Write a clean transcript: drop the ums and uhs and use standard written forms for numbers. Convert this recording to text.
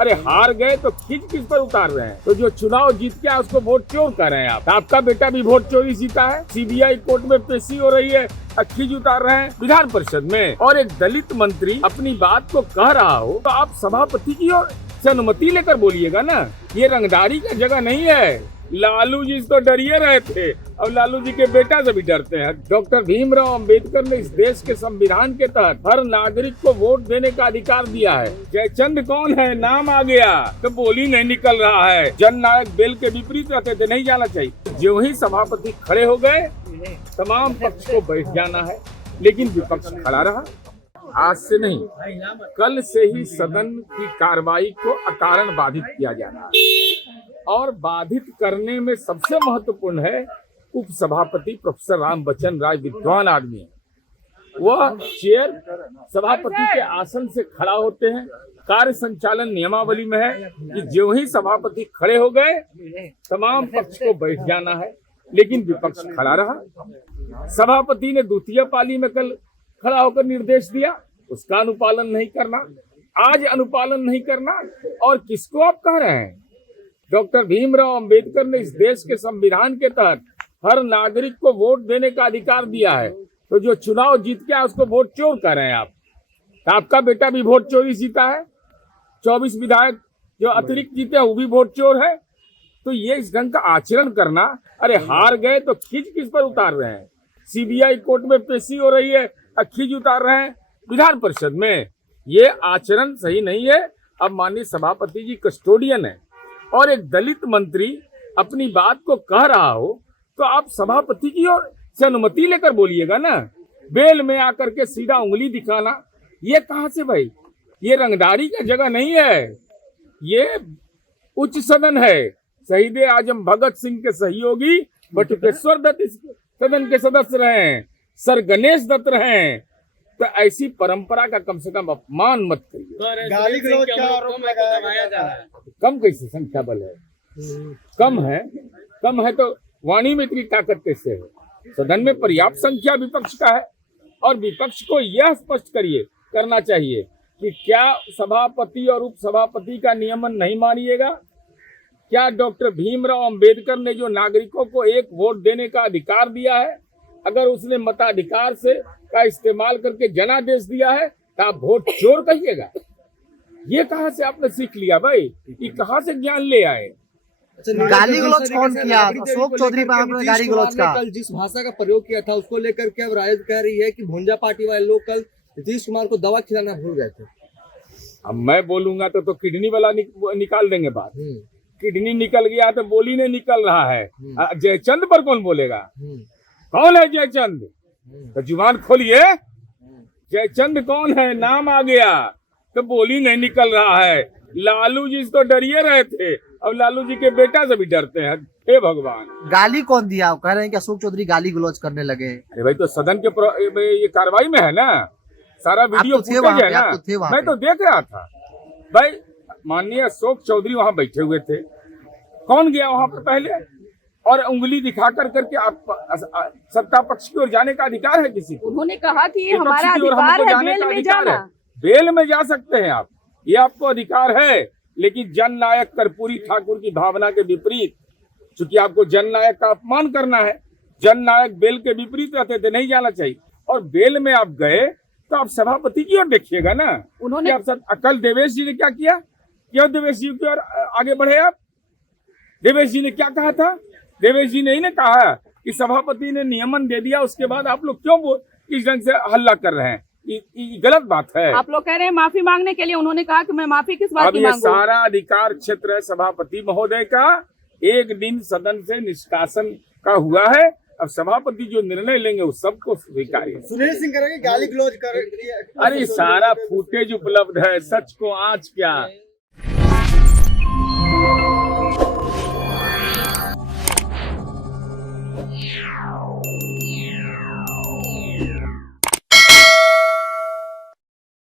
अरे हार गए तो खींच किस पर उतार रहे हैं? तो जो चुनाव जीत के आया उसको वोट चोर कर रहे हैं आप। आपका बेटा भी वोट चोरी जीता है, सीबीआई कोर्ट में पेशी हो रही है, खींच उतार रहे हैं विधान परिषद में। और एक दलित मंत्री अपनी बात को कह रहा हो तो आप सभापति की ओर से अनुमति लेकर बोलिएगा ना। ये रंगदारी का जगह नहीं है। लालू जी तो डरिए रहे थे, अब लालू जी के बेटा से भी डरते हैं। डॉक्टर भीमराव अंबेडकर ने इस देश के संविधान के तहत हर नागरिक को वोट देने का अधिकार दिया है। जयचंद कौन है? नाम आ गया तो बोली नहीं निकल रहा है। जननायक बेल के विपरीत रहते थे, नहीं जाना चाहिए। जो ही सभापति खड़े हो गए तमाम पक्ष को बैठ जाना है, लेकिन विपक्ष खड़ा रहा। आज से नहीं, कल से ही सदन की कार्रवाई को अकारण बाधित किया जा रहा है। और बाधित करने में सबसे महत्वपूर्ण है उपसभापति प्रोफेसर राम बच्चन राय, विद्वान आदमी है। वह चेयर सभापति के आसन से खड़ा होते हैं। कार्य संचालन नियमावली में है कि जो ही सभापति खड़े हो गए तमाम पक्ष को बैठ जाना है, लेकिन विपक्ष खड़ा रहा। सभापति ने द्वितीय पाली में कल खड़ा होकर निर्देश दिया, उसका अनुपालन नहीं करना, आज अनुपालन नहीं करना। और किसको आप कह रहे हैं? डॉक्टर भीमराव अंबेडकर ने इस देश के संविधान के तहत हर नागरिक को वोट देने का अधिकार दिया है। तो जो चुनाव जीत के आया उसको वोट चोर कर रहे हैं आप। आपका बेटा भी वोट चोरी जीता है, 24 विधायक जो अतिरिक्त जीते हैं वो भी वोट चोर है। तो ये इस ढंग का आचरण करना, अरे हार गए तो खींच किस पर उतार रहे हैं? सीबीआई कोर्ट में पेशी हो रही है, खींच उतार रहे हैं विधान परिषद में। ये आचरण सही नहीं है। अब माननीय सभापति जी कस्टोडियन है और एक दलित मंत्री अपनी बात को कह रहा हो तो आप सभापति की ओर से अनुमति लेकर बोलिएगा ना। बेल में आकर के सीधा उंगली दिखाना, ये कहां से भाई? ये रंगदारी का जगह नहीं है, ये उच्च सदन है। शहीद आजम भगत सिंह के सहयोगी बटुकेश्वर दत्त इस सदन के सदस्य रहे हैं, सर गणेश दत्त रहे हैं। तो ऐसी परंपरा का कम से कम अपमान मत करिए। गाली गलौज का आरोप लगाया जा रहा है। कम कैसे संख्या बल है? कम है तो वाणी में इतनी ताकत कैसे है? सदन में पर्याप्त संख्या विपक्ष का है और विपक्ष को यह स्पष्ट करना चाहिए कि क्या सभापति और उपसभापति का नियमन नहीं मानिएगा? क्या डॉक्टर भीमराव अंबेडकर ने जो नागरिकों को एक वोट देने का अधिकार दिया है, अगर उसने मताधिकार से का इस्तेमाल करके जनादेश दिया है तो आप वोट चोर कहिएगा? ये कहां से आपने सीख लिया भाई? ये कहां से ज्ञान ले आए? गाली गलौज कौन किया? अशोक चौधरी पर आपने गाली गलौज का कल जिस भाषा का प्रयोग किया था उसको लेकर के अब राजद कह रही है कि भोंजा पार्टी वाले लोग कल नीतीश कुमार को दवा खिलाना भूल गए थे। अब मैं बोलूंगा तो किडनी वाला निकाल देंगे बात। किडनी निकल गया तो बोली नहीं निकल रहा है। जयचंद पर कौन बोलेगा? कौन है जयचंद? तो जुबान खोलिए। जयचंद कौन है? नाम आ गया तो बोली नहीं निकल रहा है। लालू जी तो डरिए रहे थे, अब लालू जी के बेटा से भी डरते हैं। हे भगवान, गाली कौन दिया? कह रहे हैं कि अशोक चौधरी गाली गलौज करने लगे। अरे भाई तो सदन के ये कार्रवाई में है ना, सारा वीडियो फुटेज है ना, मैं तो देख रहा था भाई। माननीय अशोक चौधरी वहां बैठे हुए थे, कौन गया वहां पर पहले? और उंगली दिखा करके आप सत्ता पक्ष की ओर जाने का अधिकार है किसी को? उन्होंने कहा कि ये हमारा अधिकार है, बेल में जाना। बेल में जा सकते हैं आप, ये आपको अधिकार है। लेकिन जननायक कर्पूरी ठाकुर की भावना के विपरीत, चूंकि आपको जननायक का अपमान करना है, जननायक बेल के विपरीत रहते थे, नहीं जाना चाहिए। और बेल में आप गए तो आप सभापति की ओर देखिएगा ना। उन्होंने कल देवेश जी ने क्या किया? क्यों देवेश जी की ओर आगे बढ़े आप? देवेश जी ने क्या कहा था? देवेश जी ने ही कहा कि सभापति ने नियमन दे दिया, उसके बाद आप लोग क्यों इस ढंग से हल्ला कर रहे हैं? ये गलत बात है। आप लोग कह रहे हैं माफी मांगने के लिए, उन्होंने कहा कि मैं माफी किस बात की मांगूं? सारा अधिकार क्षेत्र है सभापति महोदय का। एक दिन सदन से निष्कासन का हुआ है, अब सभापति जो निर्णय लेंगे वो सबको स्वीकार्य। सुनील सिंह करेंगे गाली गलौज कर। अरे सारा फुटेज उपलब्ध है, सच को आँच क्या।